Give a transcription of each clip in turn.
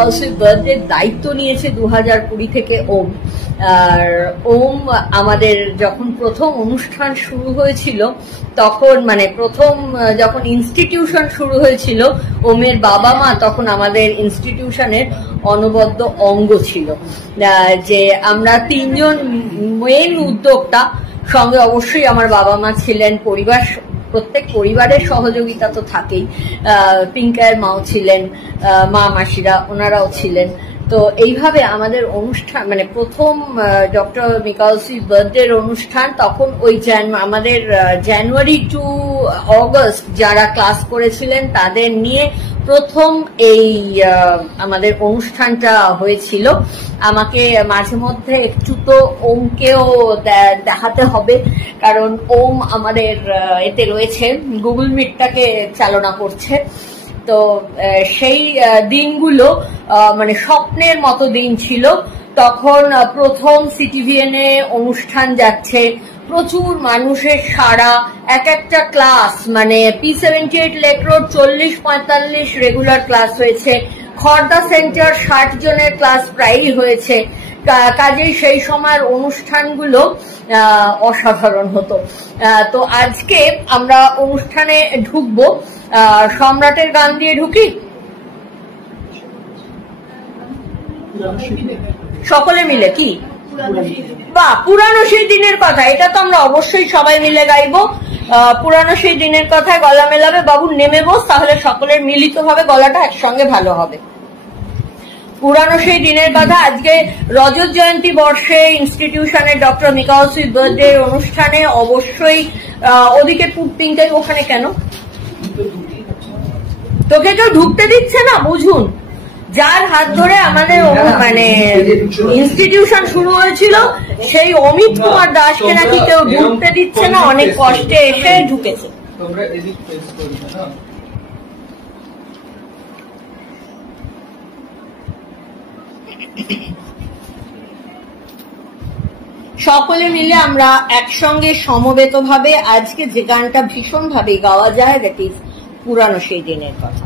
মিকালসের birthday দায়িত্ব নিয়েছে 2020 থেকে ওম। আর ওম আমাদের যখন প্রথম অনুষ্ঠান শুরু হয়েছিল তখন মানে প্রথম যখন ইনস্টিটিউশন শুরু হয়েছিল, ওমের বাবা মা তখন আমাদের ইনস্টিটিউশনের অনবদ্য অঙ্গ ছিল। যে আমরা তিনজন মেন উদ্যোক্তা, সঙ্গে অবশ্যই আমার বাবা মা ছিলেন, প্রত্যেক পরিবারের সহযোগিতা তো থাকেই। পিঙ্কায়ের মাও ছিলেন, মা মাসিরা ওনারাও ছিলেন। তো এইভাবে আমাদের অনুষ্ঠান মানে প্রথম ডক্টর মিকালসি বার্থডে অনুষ্ঠান তখন ওই আমাদের জানুয়ারি টু অগস্ট যারা ক্লাস করেছিলেন তাদের নিয়ে প্রথম এই আমাদের অনুষ্ঠানটা হয়েছিল। আমাকে মাঝে মধ্যে একটু তো ওমকেও দেখাতে হবে, কারণ ওম আমাদের এতে রয়েছে, গুগল মিটটাকে চালনা করছে। তো সেই দিনগুলো মানে স্বপ্নের মতো দিন ছিল। তখন প্রথম সিটিভিএন এ অনুষ্ঠান যাচ্ছে, প্রচুর মানুষের সাড়া, এক একটা ক্লাস মানে P78 lake road 40-45 regular class হয়েছে, খড়দা সেন্টার 60 জনের ক্লাস প্রায়ই হয়েছে। কাজেই সেই সময়ের অনুষ্ঠানগুলো অসাধারণ হতো। তো আজকে আমরা অনুষ্ঠানে ঢুকবো, সম্রাটের গান দিয়ে ঢুকি, সকলে মিলে কি বা পুরানো সেই দিনের কথা, এটা তো আমরা অবশ্যই সবাই মিলে গাইবো। পুরানো সেই দিনের কথায় গলা মেলাবে, বাবু নেমে বস, তাহলে সকলের মিলিত ভাবে গলাটা একসঙ্গে ভালো হবে। পুরানো সেই দিনের কথা। আজকে রজত জয়ন্তী বর্ষে ইনস্টিটিউশনের ডক্টর মিকালসির বার্থডে অনুষ্ঠানে অবশ্যই ওদিকে পিঙ্কাই, ওখানে কেন তোকে কেউ ঢুকতে দিচ্ছে না? বুঝুন, যার হাত ধরে আমাদের মানে ইনস্টিটিউশন শুরু হয়েছিল সেই অমিত কুমার দাসকে নাকি কেউ ঢুকতে দিচ্ছে না, অনেক কষ্টে এসে ঢুকেছে। সকলে মিলে আমরা একসঙ্গে সমবেত ভাবে আজকে যে গানটা ভীষণ ভাবে গাওয়া যায়, দ্যাট ইজ পুরানো সেই দিনের কথা।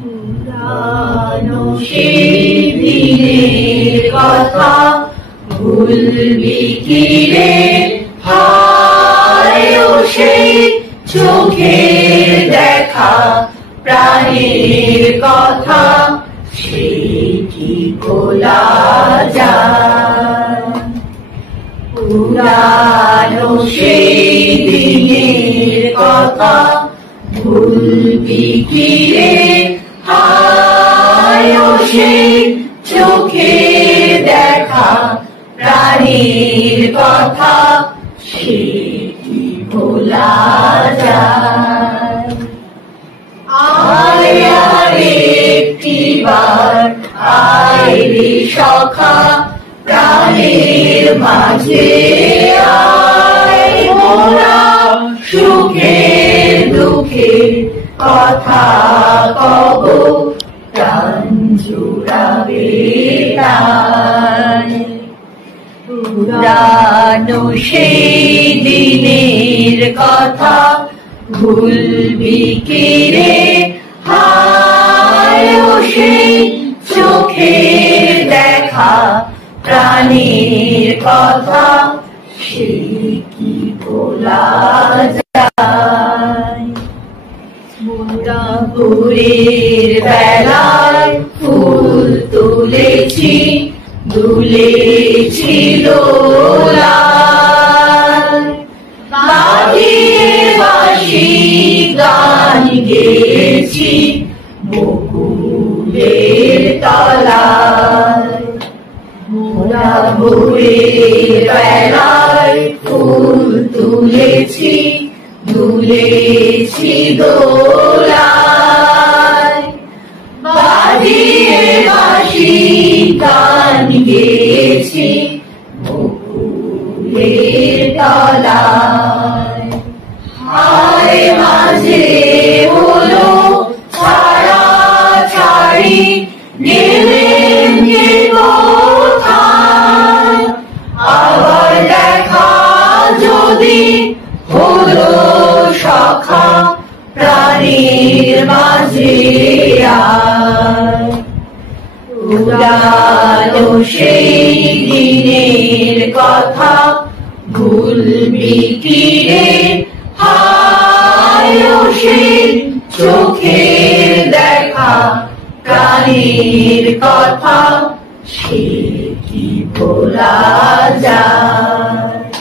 পুরানো সেই দিনের কথা ভুলবি কি রে, হায় ও সেই চোখের দেখা প্রাণের কথা, সেই কি ভোলা যায়? পুরানো সেই দিনের কথা ভুলবি কি রে, হায় ও সেই চোখে দেখা প্রাণীর কথা, সে কি ভোলা যায়? আয় একটিবার আয় রে সখা, প্রাণের মাঝে আয়, মোরা সুখে দুঃখে কথা কব, প্রাণ জুড়াবে তাই। পুরানো সেই দিনের কথা ভুলবি কি রে, হায় ও সেই চোখে দেখা প্রাণীর কথা, সে কি ভোলা যায়? ভোরের বেলায় ফুল তুলেছি, দুলেছি দোলায়, বাজিয়ে বাঁশি গান গেয়েছি বকুলের তলায়। ভোরের বেলায় ফুল তুলেছি, দুলেছি দোলায়, বাজিয়ে বাঁশি গান গেয়েছি বকুলের তলায়। হায় মাঝে হলো ছাড়া ছাড়ি, গেলেন কে কোথায়, আবার দেখা যদি হলো সখা প্রাণী সেই দিনের কথা ভুলবি কি রে, হায় সেই চোখের দেখা প্রাণের কথা সে কি ভোলা যায়।